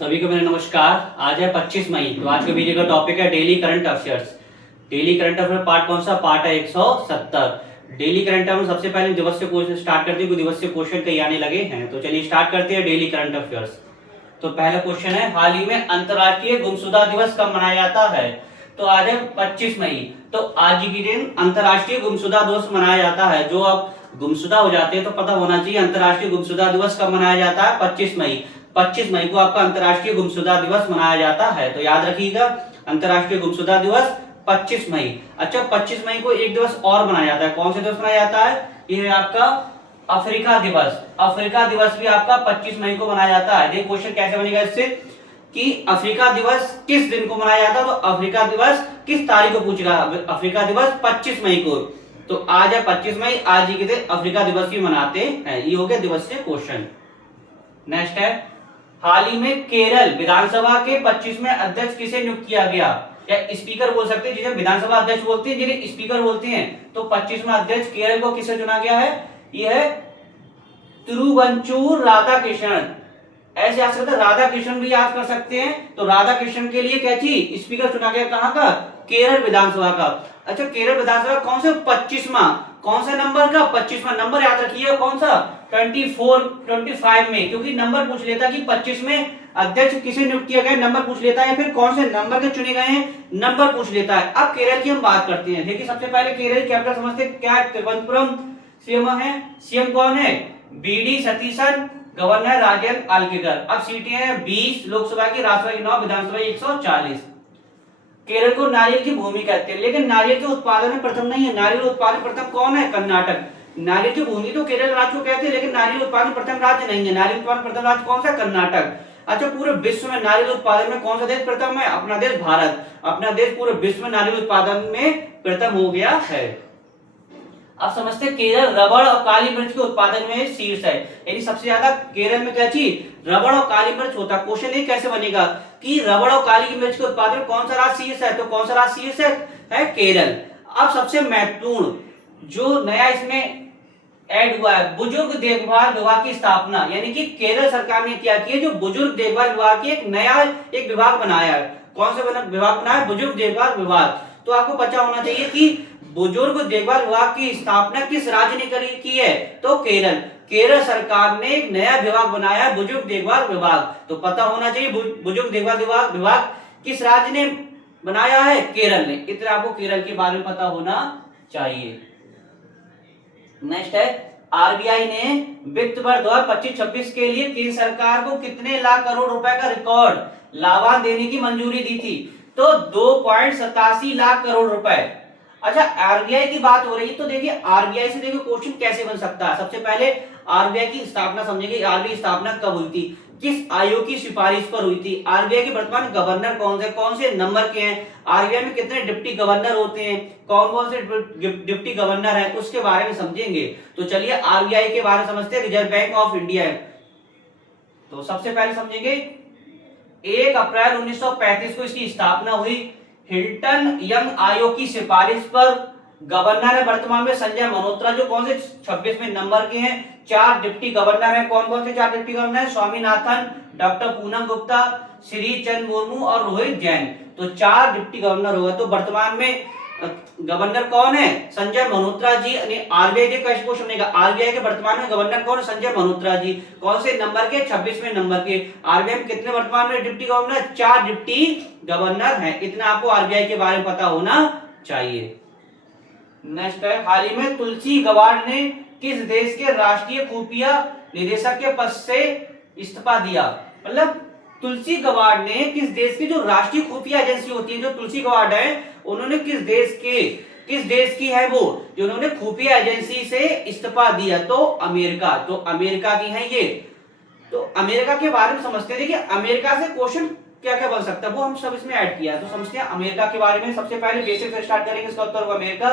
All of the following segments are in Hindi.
सभी को मेरा नमस्कार। आज है 25 मई। तो आज के वीडियो का टॉपिक है daily current affairs. Daily current affair part कौन सा? पार्ट है 170। डेली करंट अफेयर सबसे पहले दिवस से क्वेश्चन स्टार्ट करते हैं, दिवस से क्वेश्चन कई आने लगे हैं। तो चलिए स्टार्ट करते हैं डेली करंट अफेयर्स। तो पहला क्वेश्चन है, हाल ही में अंतर्राष्ट्रीय गुमशुदा दिवस कब मनाया जाता है? तो आज है 25 मई। तो आज के दिन अंतर्राष्ट्रीय गुमशुदा दिवस मनाया जाता है। जो अब गुमशुदा हो जाते हैं तो पता होना चाहिए अंतर्राष्ट्रीय गुमशुदा दिवस कब मनाया जाता है। 25 मई। 25 मई को आपका अंतर्राष्ट्रीय गुमशुदा दिवस मनाया जाता है। तो याद रखिएगा, अंतर्राष्ट्रीय गुमशुदा दिवस 25 मई। अच्छा, 25 मई को एक दिवस और मनाया जाता है। कौन सा दिवस मनाया जाता है? ये है आपका अफ्रीका दिवस। अफ्रीका दिवस भी आपका 25 मई को मनाया जाता है। देखिए क्वेश्चन कैसे बनेगा इससे कि अफ्रीका दिवस किस दिन को मनाया जाता है। तो अफ्रीका दिवस किस तारीख को पूछेगा। अफ्रीका दिवस 25 मई को। तो आज है 25 मई, आज ही के दिन अफ्रीका दिवस भी मनाते हैं। ये हो गया दिवस से क्वेश्चन। नेक्स्ट है, हाल ही में केरल विधानसभा के 25वें अध्यक्ष किसे नियुक्त किया गया? या स्पीकर बोल सकते हैं, जिसे विधानसभा अध्यक्ष बोलते हैं, जिन्हें स्पीकर बोलते हैं। तो 25वां अध्यक्ष केरल को किसे चुना गया है? यह है तिरुवंचूर राधाकृष्णन। ऐसे याद सकते, राधाकृष्णन भी याद कर सकते हैं। तो राधाकृष्णन के लिए क्या चीज स्पीकर चुना गया? कहां का? केरल विधानसभा का। अच्छा, केरल विधानसभा कौन सा? 25वां। कौन सा नंबर का? 25वां नंबर याद रखिए। कौन सा? 25 में, क्योंकि नंबर पूछ लेता कि 25 में अध्यक्ष किसे नियुक्त किया गया, नंबर पूछ लेता है, फिर कौन से नंबर के चुने गए हैं नंबर पूछ लेता है। अब केरल की हम बात करते हैं। देखिए सबसे पहले केरल कैपिटल समझते क्या है? तिरुवनंतपुरम। सीएम है, सीएम कौन है? बीडी सतीशन। गवर्नर राजेंद्र आलगीकर। अब सीटें हैं 20 लोकसभा की, राज्यसभा की 9, विधानसभा 140। केरल को नारियल की भूमि कहते हैं, लेकिन नारियल के उत्पादन में प्रथम नहीं है। नारियल उत्पादन प्रथम कौन है? कर्नाटक। नारियल की भूमि तो केरल राज्य को कहते हैं, लेकिन नारियल उत्पादन प्रथम राज्य नहीं है। नारियल उत्पादन प्रथम राज्य कौन सा? कर्नाटक। अच्छा, पूरे विश्व में नारियल उत्पादन में कौन सा देश प्रथम है? अपना देश भारत। अपना देश पूरे विश्व में नारियल उत्पादन में प्रथम हो गया है। अब समझते हैं केरल रबड़ और काली मिर्च के उत्पादन में शीर्ष है। यानी सबसे ज्यादा केरल में क्या चीज? रबड़ और काली मिर्च होता है। क्वेश्चन ये कैसे बनेगा कि रबड़ और काली मिर्च के उत्पादन में कौन सा राज्य शीर्ष है? तो कौन सा राज्य शीर्ष है? केरल। अब सबसे महत्वपूर्ण जो नया इसमें ऐड हुआ है, बुजुर्ग देखभाल विभाग की स्थापना। यानी कि केरल सरकार ने क्या किया, जो बुजुर्ग देखभाल विभाग की एक नया विभाग बनाया है। कौन सा विभाग बनाया? बुजुर्ग देखभाल विभाग। तो आपको पता होना चाहिए कि बुजुर्ग देखभाल विभाग की स्थापना किस राज्य ने की है? तो केरल। केरल सरकार ने एक नया विभाग बनाया है, बुजुर्ग देखभाल विभाग। तो पता होना चाहिए बुजुर्ग देखभाल विभाग किस राज्य ने बनाया है? केरल ने। इतना आपको केरल के बारे में पता होना चाहिए। नेक्स्ट है, आरबीआई ने वित्त वर्ष 2025-26 के लिए केंद्र सरकार को कितने लाख करोड़ रुपए का रिकॉर्ड लाभांश देने की मंजूरी दी थी? तो 2.87 लाख करोड़ रुपए। अच्छा, आरबीआई की बात हो रही है, तो देखिए आरबीआई से देखिए क्वेश्चन कैसे बन सकता है। सबसे पहले आरबीआई की स्थापना समझेंगे। आरबीआई स्थापना कब हुई थी, किस आयोग की सिफारिश पर हुई थी, आरबीआई के वर्तमान गवर्नर कौन से नंबर के हैं, आरबीआई में कितने डिप्टी गवर्नर होते हैं, कौन कौन से डिप्टी गवर्नर हैं, उसके बारे में समझेंगे। तो चलिए आरबीआई के बारे में समझते हैं। रिजर्व बैंक ऑफ इंडिया है। तो सबसे पहले समझेंगे 1 अप्रैल 1935 को इसकी स्थापना हुई। हिल्टन यंग आयोग की सिफारिश पर गवर्नर है वर्तमान में संजय मल्होत्रा, जो कौन से 26वें नंबर के हैं। 4 डिप्टी गवर्नर हैं। कौन कौन से 4 डिप्टी गवर्नर हैं? स्वामीनाथन, डॉक्टर पूनम गुप्ता, श्री चंद्र मुर्मू और रोहित जैन। तो 4 डिप्टी गवर्नर होगा। तो वर्तमान में गवर्नर कौन है? संजय मल्होत्रा जी। आरबीआई के कैसे क्वेश्चन बनेगा? आरबीआई के वर्तमान में गवर्नर कौन है? संजय मल्होत्रा जी। कौन से नंबर के? 26वें नंबर के। आरबीआई में कितने वर्तमान में डिप्टी गवर्नर? 4 डिप्टी गवर्नर हैं। इतना आपको आरबीआई के बारे में पता होना चाहिए। नेक्स्ट है, हाल ही में तुलसी गबार्ड ने किस देश के राष्ट्रीय खुफिया निदेशक के पद से इस्तीफा दिया? मतलब तुलसी गबार्ड ने किस देश की जो राष्ट्रीय खुफिया एजेंसी होती है, जो तुलसी गबार्ड है, उन्होंने किस देश की है वो, जो उन्होंने खुफिया एजेंसी से इस्तीफा दिया? तो अमेरिका। तो अमेरिका की है ये। तो अमेरिका के बारे में समझते हैं। देखिए अमेरिका से क्वेश्चन क्या क्या बन सकता है, वो हम सब इसमें ऐड किया है। तो समझते हैं अमेरिका के बारे में। सबसे पहले बेसिक से स्टार्ट करेंगे। इसका उत्तर होगा अमेरिका।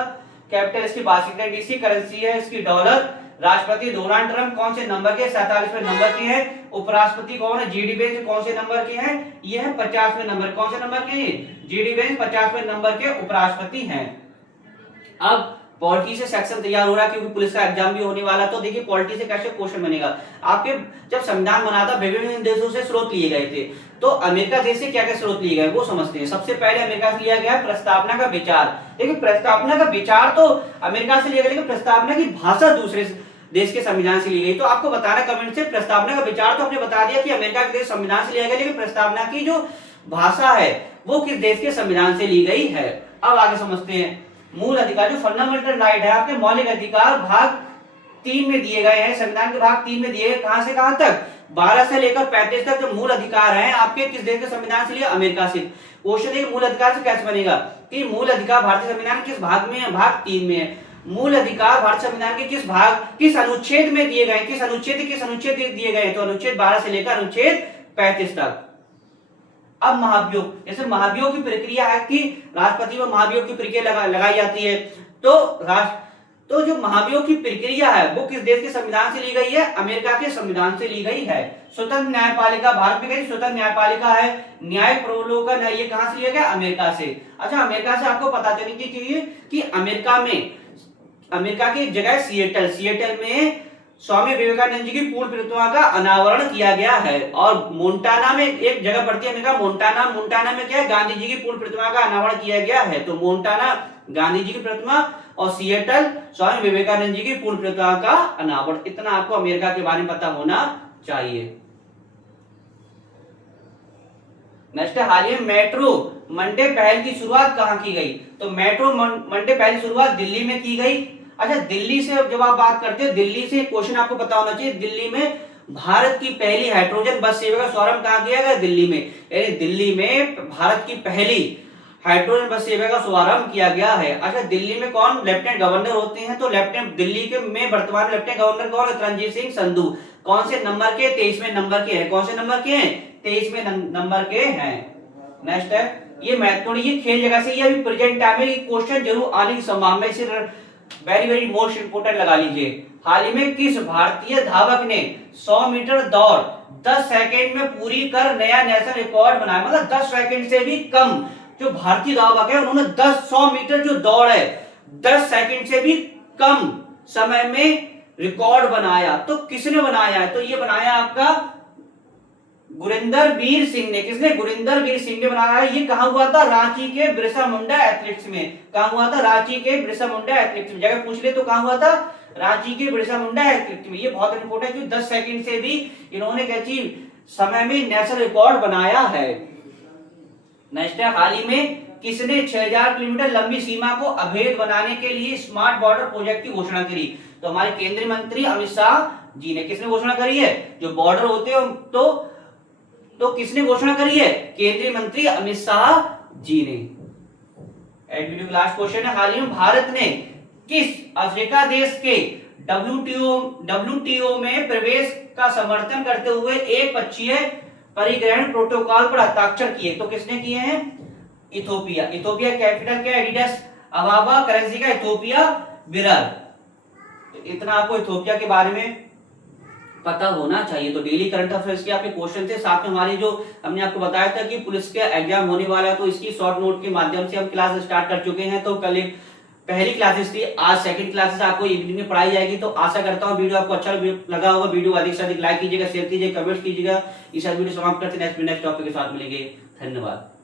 कैपिटल इसकी वाशिंगटन डीसी। करेंसी है इसकी डॉलर। राष्ट्रपति डोनाल्ड ट्रंप कौन से नंबर के? 47वें नंबर के हैं। उपराष्ट्रपति कौन है? जीडी वेंस कौन से नंबर के हैं? ये है 50वें नंबर। कौन से नंबर के? जीडी वेंस 50वें नंबर के उपराष्ट्रपति हैं। अब पॉलिटी से सेक्शन तैयार हो रहा है क्योंकि पुलिस का एग्जाम भी होने वाला। तो देखिए पॉलिटी से कैसे क्वेश्चन बनेगा। आपके जब संविधान बना था विभिन्न देशों से स्रोत लिए गए थे, तो अमेरिका देश से क्या क्या स्रोत लिए गए वो समझते हैं। सबसे पहले अमेरिका से लिया गया प्रस्तावना का विचार। देखिए प्रस्तावना का विचार तो अमेरिका से लिया गया, लेकिन प्रस्तावना की भाषा दूसरे देश के संविधान से ली गई। तो आपको बताना कमेंट से, प्रस्तावना का विचार तो आपने बता दिया कि अमेरिका के देश संविधान से लिया गया, लेकिन प्रस्तावना की जो भाषा है वो किस देश के संविधान से ली गई है। अब आगे समझते हैं मूल अधिकार, जो फंडामेंटल राइट है आपके मौलिक अधिकार भाग 3 में दिए गए हैं, संविधान के भाग 3 में दिए गए। कहां से कहां तक? 12 से लेकर 35 तक जो मूल अधिकार हैं आपके किस देश के संविधान से लिए? अमेरिका से। क्वेश्चन है मूल अधिकार से कैसे बनेगा कि मूल अधिकार भारतीय संविधान किस भाग में है? भाग 3 में है। मूल अधिकार भारतीय संविधान के किस भाग, किस अनुच्छेद में दिए गए? किस अनुच्छेद दिए गए? तो अनुच्छेद 12 से लेकर अनुच्छेद 35 तक। अब महाभियोग, जैसे महाभियोग की प्रक्रिया है कि राष्ट्रपति में महाभियोग की प्रक्रिया लगाई जाती है, तो जो महाभियोग की प्रक्रिया है वो किस देश के संविधान से ली गई है? अमेरिका के संविधान से ली गई है। स्वतंत्र न्यायपालिका भारत में कई स्वतंत्र न्यायपालिका है। न्यायिक प्रलोभन है, ये कहां से लिया गया? अमेरिका से। अच्छा अमेरिका से आपको पता चलनी चाहिए कि अमेरिका की एक जगह सिएटल में स्वामी विवेकानंद जी की पूर्ण प्रतिमा का अनावरण किया गया है। और मोंटाना में एक जगह पड़ती है अमेरिका, मोंटाना में क्या है? गांधी जी की पूर्ण प्रतिमा का अनावरण किया गया है। तो मोंटाना गांधी जी की प्रतिमा और सिएटल स्वामी विवेकानंद जी की पूर्ण प्रतिमा का अनावरण। इतना आपको अमेरिका के बारे में पता होना चाहिए। नेक्स्ट हाल ही में मेट्रो मंडे पहल की शुरुआत कहां की गई? तो मेट्रो मंडे पहल की शुरुआत दिल्ली में की गई। अच्छा दिल्ली से जब आप बात करते हो, दिल्ली से क्वेश्चन आपको पता होना चाहिए, दिल्ली में भारत की पहली हाइड्रोजन बस सेवा का शुभारंभ कहां किया गया? दिल्ली में। यानी दिल्ली में भारत की पहली हाइड्रोजन बस सेवा का शुभारंभ किया गया है। अच्छा दिल्ली में कौन लेफ्टिनेंट गवर्नर होते हैं? तो दिल्ली के में वर्तमान लेफ्टिनेंट गवर्नर कौन है? रणजीत सिंह संधू। कौन से नंबर के? 23वें नंबर के हैं। कौन से नंबर के हैं? 23वें नंबर के हैं। नेक्स्ट है ये महत्वपूर्ण, ये खेल जगह से, ये अभी प्रेजेंट टाइम में क्वेश्चन जरूर आने की संभावना है, वेरी मोस्ट इंपोर्टेंट लगा लीजिए। हाल ही में किस भारतीय धावक ने 100 मीटर दौड़ 10 सेकंड में पूरी कर नया नेशनल रिकॉर्ड बनाया? मतलब 10 सेकंड से भी कम जो भारतीय धावक है उन्होंने 100 मीटर जो दौड़ है 10 सेकंड से भी कम समय में रिकॉर्ड बनाया। तो किसने बनाया है? तो ये बनाया आपका गुरिंदर वीर सिंह ने। किसने? गुरिंदर वीर सिंह ने बनाया है। ये कहां हुआ था? रांची के बिरसा मुंडा एथलेटिक्स में। कहां हुआ था? रांची के बिरसा मुंडा एथलेटिक्स में। जगह पूछ ले तो कहां हुआ था? रांची के बिरसा मुंडा एथलेटिक्स में। ये बहुत इंपॉर्टेंट है, 10 सेकंड से भी इन्होंने क्या चीज समय में नेशनल रिकॉर्ड बनाया है। नेक्स्ट है हाल ही में किसने 6000 किलोमीटर लंबी सीमा को अभेद बनाने के लिए स्मार्ट बॉर्डर प्रोजेक्ट की घोषणा करी? तो हमारे केंद्रीय मंत्री अमित शाह जी ने। किसने घोषणा करी है? जो बॉर्डर होते हैं तो किसने घोषणा करी है? केंद्रीय मंत्री अमित शाह जी ने। वीडियो लास्ट क्वेश्चन है हाल ही में भारत ने किस अफ्रीका देश के डब्ल्यूटीओ में प्रवेश का समर्थन करते हुए एक पक्षीय परिग्रहण प्रोटोकॉल पर हस्ताक्षर किए? तो किसने किए हैं? इथोपिया। कैपिटल क्या? एडिडस अबाबा। करेंसी का इथोपिया बिरर। तो इतना आपको इथोपिया के बारे में पता होना चाहिए। तो डेली करंट अफेयर्स के आपके क्वेश्चन थे, साथ में हमारी जो हमने आपको बताया था कि पुलिस के एग्जाम होने वाला है, तो इसकी शॉर्ट नोट के माध्यम से हम क्लास स्टार्ट कर चुके हैं। तो कल एक पहली क्लासेस थी, आज सेकंड क्लासेस आपको इवनिंग में पढ़ाई जाएगी। तो आशा करता हूं वीडियो आपको अच्छा लगा होगा। वीडियो अधिक से अधिक लाइक कीजिएगा, शेयर कीजिएगा, कमेंट कीजिएगा। इस वीडियो समाप्त करते हैं, नेक्स्ट टॉपिक के साथ मिलेंगे। धन्यवाद।